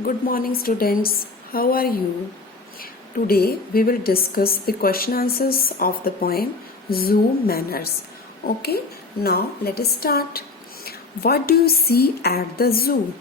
Good morning, students. How are you? Today we will discuss the question answers of the poem Zoo Manners. Okay, now let us start. What do you see at the zoo?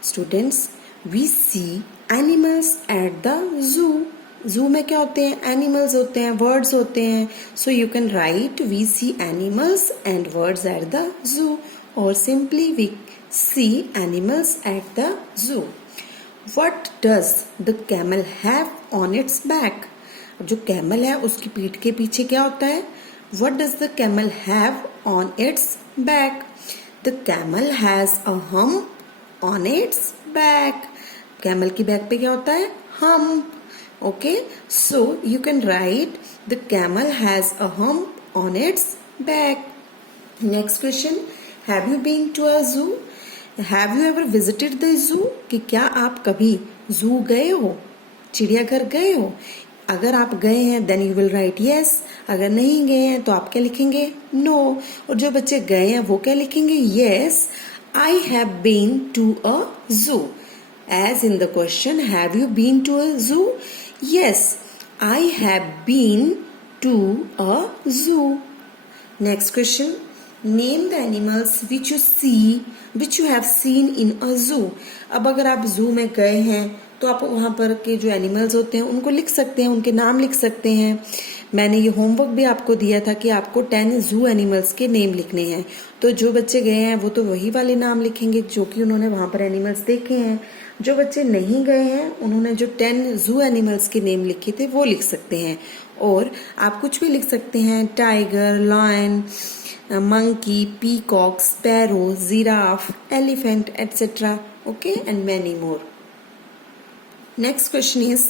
Students, we see animals at the zoo. Zoo में क्या होते हैं? Animals होते हैं, birds होते हैं. So you can write we see animals and birds at the zoo, or simply we see animals at the zoo. What does the camel have on its back? अब जो कैमल है उसकी पीठ के पीछे क्या होता है? What does the camel have on its back? The camel has a hump on its back. Camel की बैक पे क्या होता है? Hump. Okay, so you can write the camel has a hump on its back. Next question, have you been to a zoo? Have you ever visited the zoo? कि क्या आप कभी zoo गए हो, चिड़ियाघर गए हो? अगर आप गए हैं then you will write yes. अगर नहीं गए हैं तो आप क्या लिखेंगे? No. और जो बच्चे गए हैं वो क्या लिखेंगे? Yes, I have been to a zoo. As in the question, have you been to a zoo? Yes, I have been to a zoo. Next question, name the animals which you have seen in a zoo. अब अगर आप zoo में गए हैं तो आप वहाँ पर के जो एनिमल्स होते हैं उनको लिख सकते हैं, उनके नाम लिख सकते हैं. मैंने ये होमवर्क भी आपको दिया था कि आपको 10 जू एनिमल्स के नेम लिखने हैं. तो जो बच्चे गए हैं वो तो वही वाले नाम लिखेंगे जो कि उन्होंने वहाँ पर एनिमल्स देखे हैं. जो बच्चे नहीं गए हैं उन्होंने जो 10 जू एनिमल्स के नेम लिखे थे वो लिख सकते हैं. और आप कुछ भी लिख सकते हैं, tiger, lion, monkey, peacock, sparrow, giraffe, elephant, etc. Okay, and many more. Next question is,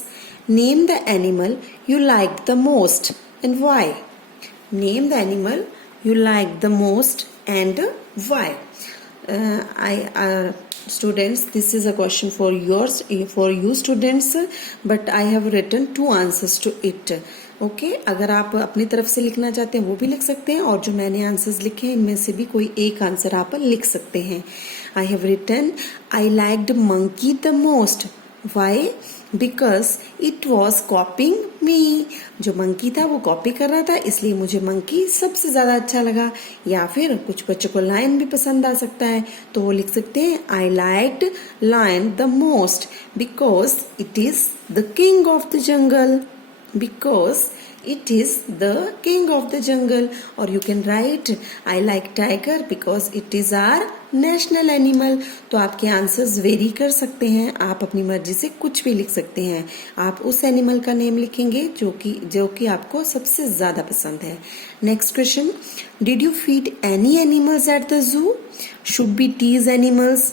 name the animal you liked the most and why. Name the animal you liked the most and why. Students, this is a question for you students, but I have written 2 answers to it. Okay, अगर आप अपनी तरफ से लिखना चाहते हैं वो भी लिख सकते हैं, और जो मैंने आंसर्स लिखे हैं इनमें से भी कोई एक आंसर आप लिख सकते हैं. I have written I liked monkey the most. Why? Because it was copying me. जो मंकी था वो कॉपी कर रहा था, इसलिए मुझे मंकी सबसे ज्यादा अच्छा लगा. या फिर कुछ बच्चों को लायन भी पसंद आ सकता है, तो वो लिख सकते हैं I liked lion the most because it is the king of the jungle. Because it is the king of the jungle. Or you can write I like tiger because it is our national animal. तो आपके answers very कर सकते हैं, आप अपनी मर्जी से कुछ भी लिख सकते हैं. आप उस एनिमल का नेम लिखेंगे जो कि आपको सबसे ज्यादा पसंद है. Next question, did you feed any animals at the zoo? Should be tease animals.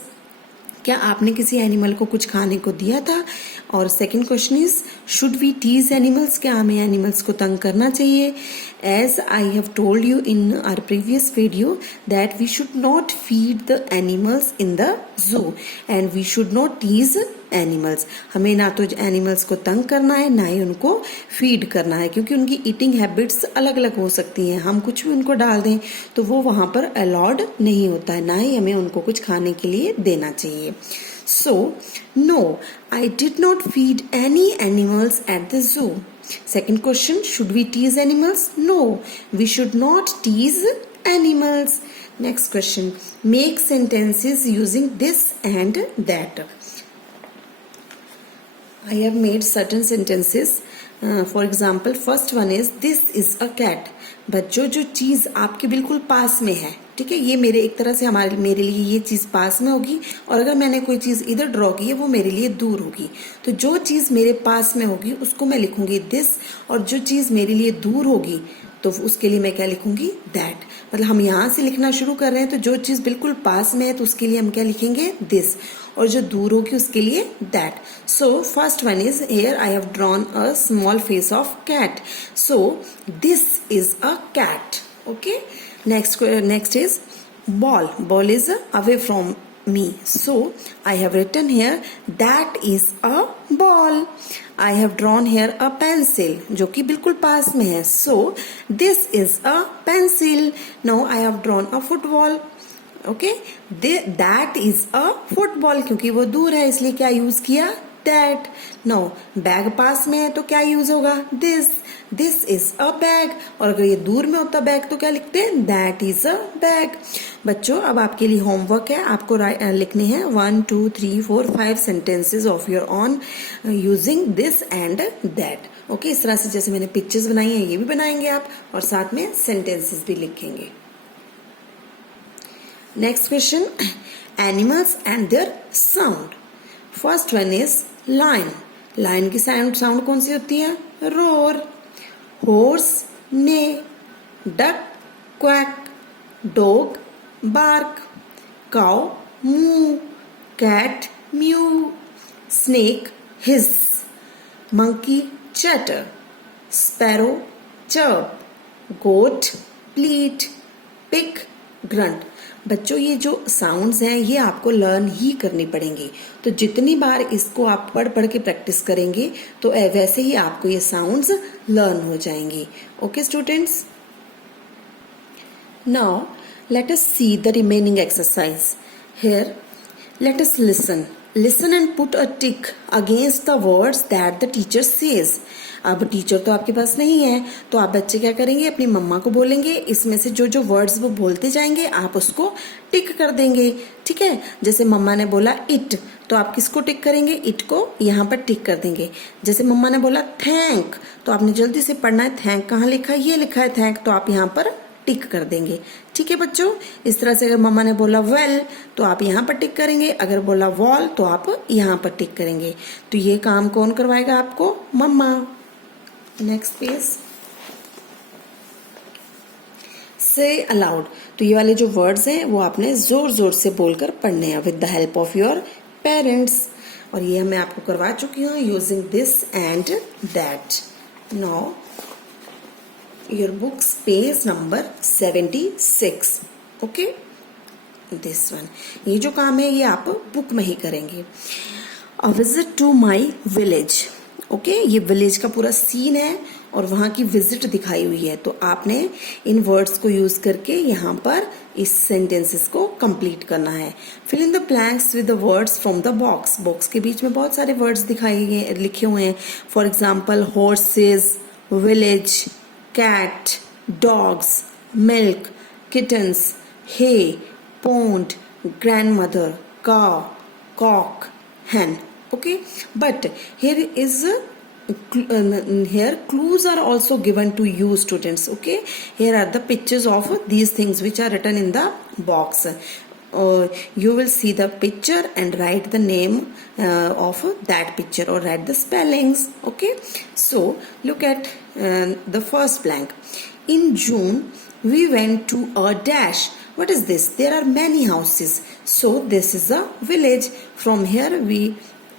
क्या आपने किसी एनिमल को कुछ खाने को दिया था? और second question is, should we tease animals. क्या हमें एनिमल्स को तंग करना चाहिए? As I have told you in our previous video that we should not feed the animals in the zoo and we should not tease animals. हमें ना तो animals को तंग करना है, ना ही उनको फीड करना है, क्योंकि उनकी ईटिंग हैबिट्स अलग अलग हो सकती हैं. हम कुछ भी उनको डाल दें तो वो वहां पर अलाउड नहीं होता है, ना ही हमें उनको कुछ खाने के लिए देना चाहिए. So, no, I did not feed any animals at the zoo. Second question, should we tease animals? No, we should not tease animals. Next question, make sentences using this and that. I have made certain sentences. For example, first one is, this is a cat. बच्चों, जो चीज आपके बिल्कुल पास में है, ठीक है, ये मेरे एक तरह से मेरे लिए ये चीज पास में होगी, और अगर मैंने कोई चीज इधर ड्रॉ की है वो मेरे लिए दूर होगी. तो जो चीज मेरे पास में होगी उसको मैं लिखूंगी दिस, और जो चीज मेरे लिए दूर होगी तो उसके लिए मैं क्या लिखूंगी? दैट. मतलब हम यहाँ से लिखना शुरू कर रहे हैं, तो जो चीज बिल्कुल पास में है तो उसके लिए हम क्या लिखेंगे? दिस, और जो दूर होगी उसके लिए that. So first one is, here I have drawn a small face of cat. So this is a cat. Okay, next is ball. Ball is away from me, so I have written here that is a ball. I have drawn here a pencil जो कि बिल्कुल पास में है, so this is a pencil. Now I have drawn a football. Okay, that is a football, क्योंकि वो दूर है इसलिए क्या यूज किया, दैट. नो, बैग पास में है तो क्या यूज होगा, दिस इज अ बैग. और अगर ये दूर में होता बैग तो क्या लिखते हैं, दैट इज अ बैग. बच्चों अब आपके लिए होमवर्क है, आपको लिखने हैं 1 2 3 4 5 sentences of your on using this and that. Okay, इस तरह से जैसे मैंने पिक्चर्स बनाई है ये भी बनाएंगे आप, और साथ में सेंटेंसेस भी लिखेंगे. Next question, animals and their sound. First one is lion. Lion की साउंड कौन सी होती है, roar. Horse, neigh. Duck, quack. Dog, bark. Cow, moo. Cat, mew. Snake, hiss. Monkey, chatter. Sparrow, chirp. Goat, bleat. Pig, grunt. बच्चों ये जो sounds हैं ये आपको लर्न ही करनी पड़ेंगी, तो जितनी बार इसको आप पढ़ पढ़ के प्रैक्टिस करेंगे तो वैसे ही आपको ये साउंड्स लर्न हो जाएंगी. Okay students, now let us see the remaining exercise. Here let us listen and put a tick against the words that the teacher says. अब टीचर तो आपके पास नहीं है, तो आप बच्चे क्या करेंगे, अपनी मम्मा को बोलेंगे, इसमें से जो जो वर्ड्स वो बोलते जाएंगे आप उसको टिक कर देंगे. ठीक है, जैसे मम्मा ने बोला इट, तो आप किसको टिक करेंगे, इट को यहाँ पर टिक कर देंगे. जैसे मम्मा ने बोला थैंक, तो आपने जल्दी से पढ़ना है, थैंक कहाँ लिखा है, ये लिखा है थैंक, तो आप यहाँ पर टिक कर देंगे. ठीक है बच्चों, इस तरह से अगर मम्मा ने बोला वेल तो आप यहाँ पर टिक करेंगे, अगर बोला वॉल तो आप यहाँ पर टिक करेंगे. तो ये काम कौन करवाएगा आपको, मम्मा. नेक्स्ट पेज, से अलाउड. तो ये वाले जो वर्ड्स हैं वो आपने जोर जोर से बोलकर पढ़ने हैं with the help of your parents, और ये मैं आपको करवा चुकी हूँ using this and that. Now your books page number 76. okay, this one. ये जो काम है ये आप बुक में ही करेंगे. A visit to my village. Okay, ये विलेज का पूरा सीन है और वहां की विजिट दिखाई हुई है, तो आपने इन वर्ड्स को यूज करके यहाँ पर इस सेंटेंसेस को कंप्लीट करना है. Fill in the blanks with the words from the box. Box के बीच में बहुत सारे वर्ड्स दिखाए लिखे हुए हैं. For example horse's, village, cat, dogs, milk, kittens, hay, pond, grandmother, cow, cock, hen. Okay, but here is here clues are also given to you students. Okay, here are the pictures of these things which are written in the box. You will see the picture and write the name of that picture or write the spellings. Okay, so look at the first blank. In June we went to a dash. What is this? There are many houses, so this is a village. From here we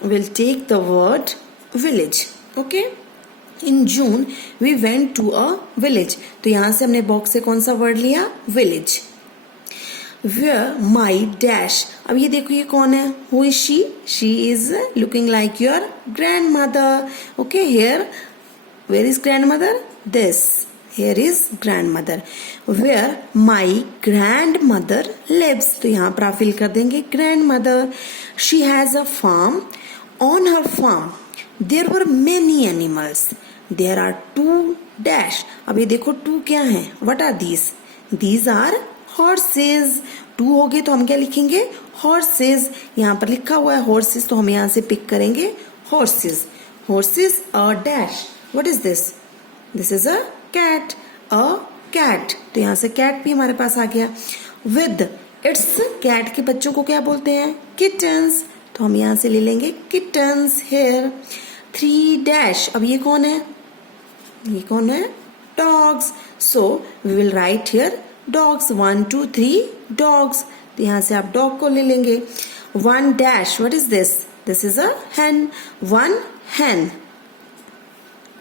will take the word village. Okay, in June we went to a village. तो यहाँ से हमने box से कौन सा word लिया, village. Where my dash. अब ये देखो ये कौन है, who is she? She is looking like your grandmother. Okay, here where is grandmother? This. Here is grandmother. Where my grandmother lives. तो यहाँ पर आप फिल कर देंगे grandmother. She has a farm. On her farm there were many animals. There are 2 dash. अब ये देखो 2 क्या है, what are these? These are horses. 2 हो गए तो हम क्या लिखेंगे, horses. यहाँ पर लिखा हुआ है horses, तो हम यहाँ से पिक करेंगे horses. Horses a dash. What is this? This is a cat. A cat. तो यहाँ से cat भी हमारे पास आ गया. With its cat के बच्चों को क्या बोलते हैं, kittens. तो हम यहाँ से ले लेंगे kittens here. 3 dash. अब ये कौन है, ये कौन है, dogs. So we will write here dogs. 1 2 3 dogs. तो यहाँ से आप dog को ले लेंगे. 1 dash. What is this? This is a hen. 1 hen.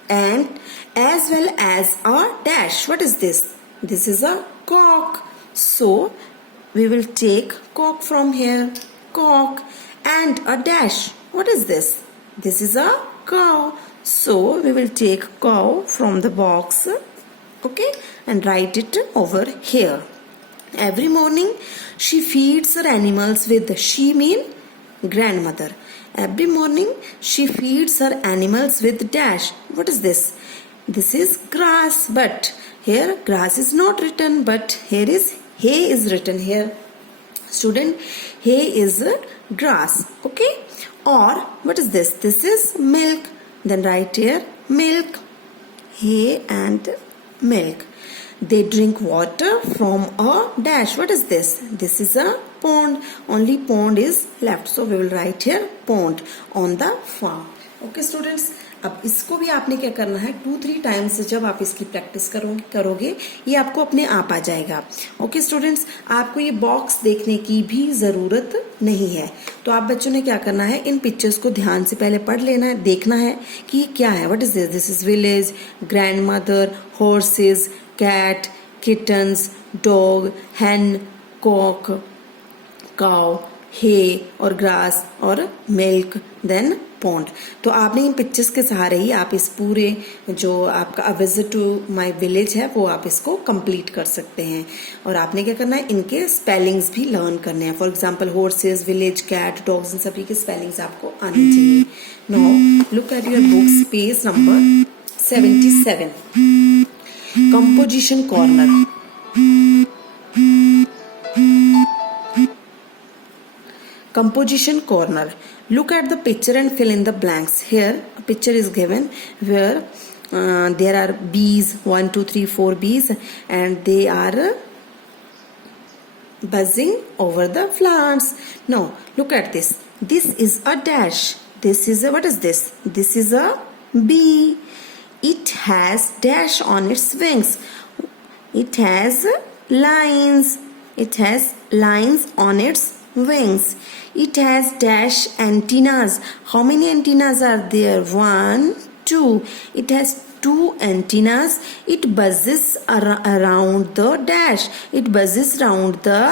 And as well as a dash. What is this? This is a cock. So we will take cock from here. Cock and a dash. What is this? This is a cow. So we will take cow from the box. Okay, and write it over here. Every morning she feeds her animals with, she mean grandmother. Every morning she feeds her animals with dash. What is this? This is grass, but here grass is not written, but here is hay is written here. Student, hay is grass. Okay? Or what is this? This is milk. Then write here milk. Hay and milk. They drink water from a dash. What is this? This is a pond. Only pond is left. So we will write here pond on the farm. Okay students. अब इसको भी आपने क्या करना है 2-3 times जब आप इसकी प्रैक्टिस करोगे ये आपको अपने आप आ जाएगा. ओके स्टूडेंट्स, आपको ये बॉक्स देखने की भी जरूरत नहीं है. तो आप बच्चों ने क्या करना है, इन पिक्चर्स को ध्यान से पहले पढ़ लेना है, देखना है कि क्या है. What is this? This is village, grandmother, horses, cat, kittens, dog, hen, cock, cow, hay और ग्रास और मिल्क, देन पॉन्ड. तो आपने इन पिक्चर्स के सहारे ही आप इस पूरे जो आपका a visit to my village है वो आप इसको कंप्लीट कर सकते हैं. और आपने क्या करना है, इनके स्पेलिंग्स भी लर्न करने हैं. For example horses, village, cat, dogs, इन सभी के स्पेलिंग्स आपको आने चाहिए. Now look at your books, page number 77. Composition corner. Composition corner. Look at the picture and fill in the blanks. Here a picture is given where there are bees, 1 2 3 4 bees, and they are buzzing over the flowers. Now look at this. This is a dash. This is a, what is this? This is a bee. It has dash on its wings. It has lines. It has lines on its wings. It has dash antennas. How many antennas are there? 1 2. It has 2 antennas. It buzzes around the dash. It buzzes around the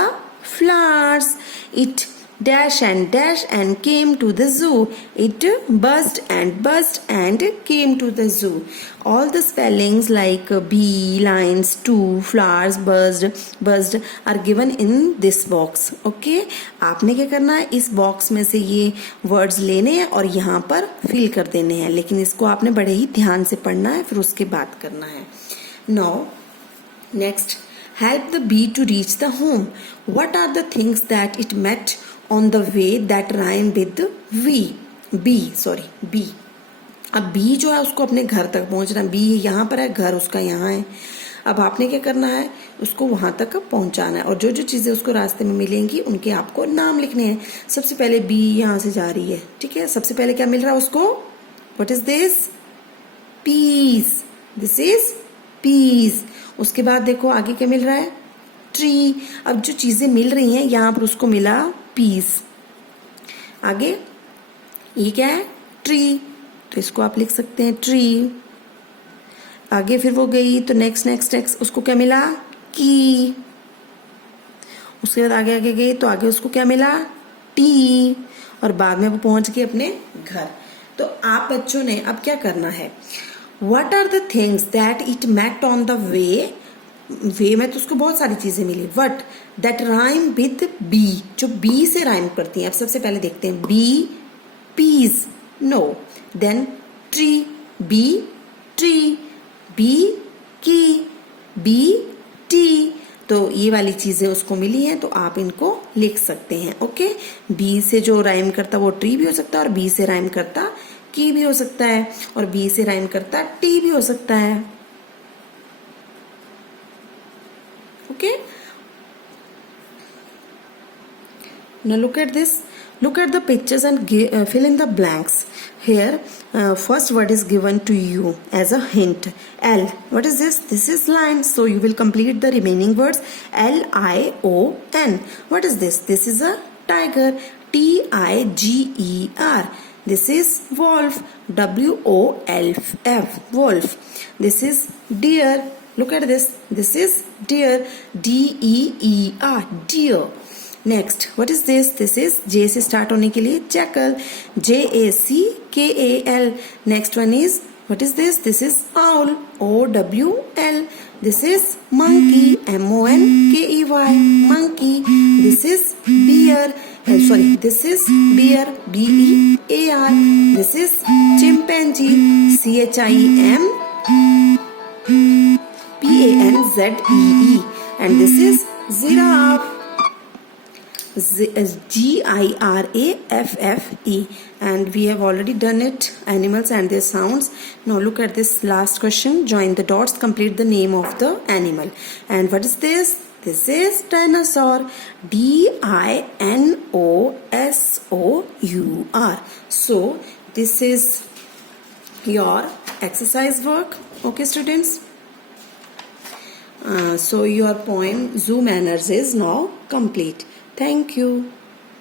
flowers. It dash and came to the zoo. It buzzed and came to the zoo. All the spellings like bee, lines, to, flowers, buzzed are given in this box. Okay, आपने क्या करना है, इस box में से ये words लेने हैं और यहाँ पर फिल कर देने हैं. लेकिन इसको आपने बड़े ही ध्यान से पढ़ना है, फिर उसके बाद करना है. Now next, help the bee to reach the home. What are the things that it met on the way that rhyme with B. अब बी जो है उसको अपने घर तक पहुंचना है. बी यहाँ पर है, घर उसका यहाँ है. अब आपने क्या करना है, उसको वहां तक पहुंचाना है. और जो जो चीजें उसको रास्ते में मिलेंगी उनके आपको नाम लिखने हैं. सबसे पहले बी यहाँ से जा रही है, ठीक है. सबसे पहले क्या मिल रहा है उसको? What is this? Piece. This is piece. उसके बाद देखो आगे क्या मिल रहा है? ट्री. अब जो चीजें मिल रही हैं यहाँ पर उसको मिला पीस. आगे ये क्या है? ट्री. तो इसको आप लिख सकते हैं ट्री. आगे फिर वो गई तो नेक्स्ट उसको क्या मिला? की. उसके बाद आगे गई तो आगे उसको क्या मिला? टी. और बाद में वो पहुंच गई अपने घर. तो आप बच्चों ने अब क्या करना है, what are the things that it met on the way में तो उसको बहुत सारी चीजें मिली. What that rhyme with bee, जो बी से राइम करती हैं. अब सबसे पहले देखते हैं bee peas, no. Then tree, bee tree. Bee key, bee tea. तो ये वाली चीजें उसको मिली हैं तो आप इनको लिख सकते हैं. ओके, बी से जो राइम करता वो ट्री भी हो सकता है, और बी से राइम करता की भी हो सकता है, और बी से राइम करता टी भी हो सकता है. Okay, now look at this. Look at the pictures and fill in the blanks. Here first word is given to you as a hint, L. What is this? This is lion, so you will complete the remaining words. Lion. What is this? This is a tiger, Tiger. This is wolf, Wolf, wolf. This is deer. Look at this. This is deer, Deer, deer. Next, what is this? This is J से start होने के लिए jackal, Jackal. Next one is What is this? This is owl. O-W-L. This is monkey. M-O-N-K-E-Y. Monkey. This is bear. This is bear. B-E-A-R. This is chimpanzee. C-H-I-M-P-A-N-Z-E-E. And this is giraffe. Giraffe. And we have already done it, animals and their sounds. Now look at this last question. Join the dots, complete the name of the animal. And what is this? This is dinosaur. D-I-N-O-S-O-U-R. So this is your exercise work. Okay, students. So your poem Zoo Manners is now complete. Thank you.